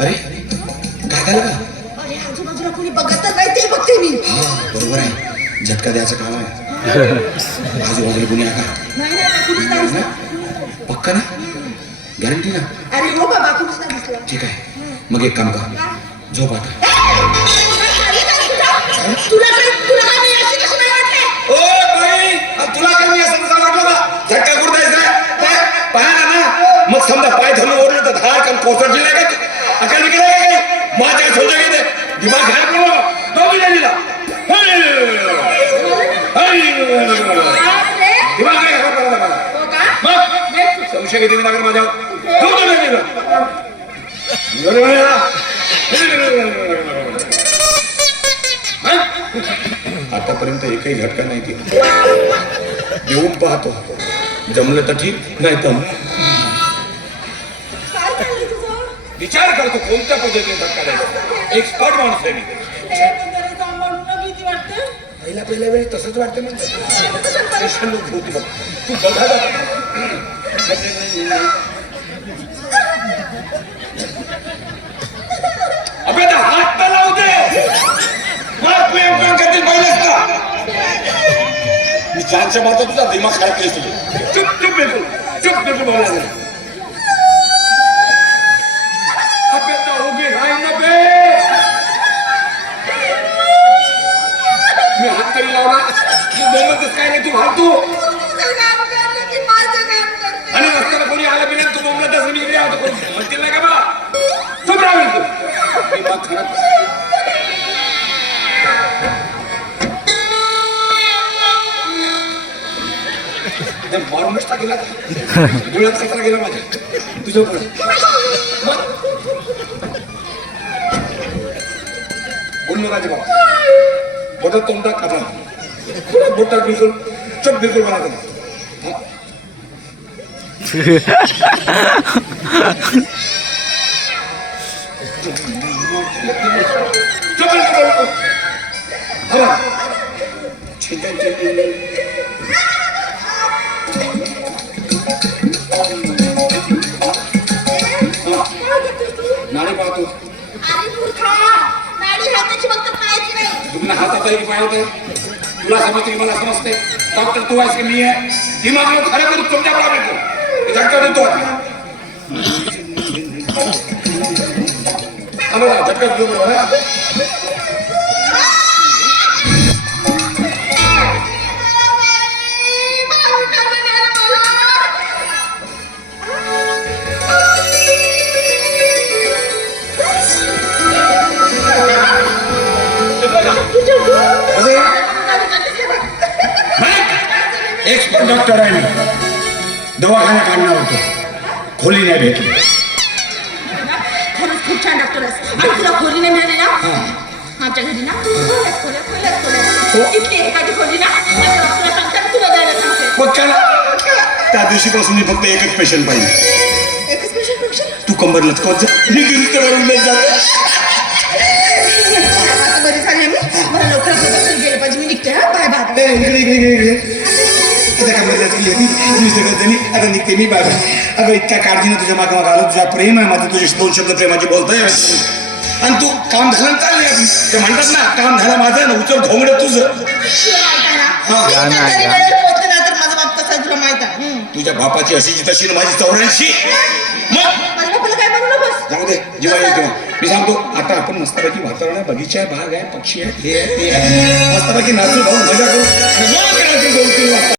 अरे काय झालं का? अरे आजूबाजूला कोणी बघत तर नाही ते बघते मी. हा बरोबर आहे, झटका द्यायचं काम आहे. आजूबाजूला कोणी आहे का? नाही नाही कुणीच नाही दिसलं. पक्का ना? गॅरंटी ना? अरे हो बाबा कुणीच नाही दिसलं. ठीक आहे, मग एक काम कर, झोप आता. तुला काय मी अशी कशी नाही वाटले? ओ बाई, तुला काय मी असं कसं वाटलं ना? झटका कुठं द्यायचा? पाया ना, मग समजा पाय धरून ओढलं तर धार कारण कोसळली नाही का? अकल गेलं काय? माझ्या समजा घेते दिमाग घाल करू दोघी दिला दिमाग काय घाल करा मला. मग संशय घेते विनागर माझ्यावर आतापर्यंत एकही झटका नाही केला. देऊन पाहतो, जमलं तर ठीक, नाही तर विचार करतो कोणत्या पद्धतीने धक्का द्यायचा. एक्सपर्ट माणूस आहे मी. पहिल्या वेळी तसंच वाटतं ना. होती बघ तू बघा अबे हात तर लावू दे. मला तू एक काम करते पहिलेच का मी चारच्या मात्र तुझा दिमाग खराब केली. चुप चुप बिलकुल चुप बिलकुल बोलायला. मी हात तरी लावला तू बोलतच काय नाही. तू घालतो आणि रस्त्याला कोणी आलं बिना तू बोलतच मी इकडे आहोत म्हणतील नाही का बा. चुप राहील तू दिमाग खराब. मारूनच गेला डोळ्यात कचरा गेला माझ्या तुझ्या पुढे. बोललो राजे बाबा बोटात तोंडात कापला बोटात बिलकुल चुप बिलकुल बनायचं नाही. चुप बिलकुल नाणी पाहतो. तुमने हातात आहे की पायात आहे तुला समजते की मला समजते. डॉक्टर तू आहेस की मी आहे. दिमाग खरं करून तुमच्या बरोबर झटका देतो. झटका देतो. एक्सपर्ट डॉक्टर आहे मी. दवाखाना काढणार होतो, खोली नाही भेटली. खरंच खूप छान डॉक्टर आहेस. तुला खोली नाही मिळाली ना आमच्या घरी ना इतकी एखादी खोली ना तुला सांगतात तुला जायला सांगते. मग काय त्या दिवशीपासून मी फक्त एकच पेशंट पाहिजे. एकच पेशंट तू कंबर लचकवत जा मी गिरत जाते. बरी झाली मी मला लवकर गेलं पाहिजे. मी निघते. हा बाय बाय. इकडे इकडे इकडे आता कंबर लचकली होती मी सगळं जणी आता निघते मी. Bye bye. अगं इतक्या काळजीनं तुझ्या मागं मागं आलो. तुझा प्रेम आहे माझं. तुझे 2 शब्द प्रेमाचे बोलतोय आणि तू काम झालं चालले. ते म्हणतात ना काम झालं माझं ना उचल घोंगडं तुझं. तुझ्या बापाची अशीची तशी ना माझी 84. मग काय म्हणू नकोस. जाऊ दे जेव्हा येईल तेव्हा मी सांगतो. आता आपण मस्तपैकी वातावरण आहे, बगीचा आहे, बाग आहे, पक्षी आहे, हे आहे ते आहे. मस्तपैकी नाचू भाऊ मजा करू. 2-3 वाजता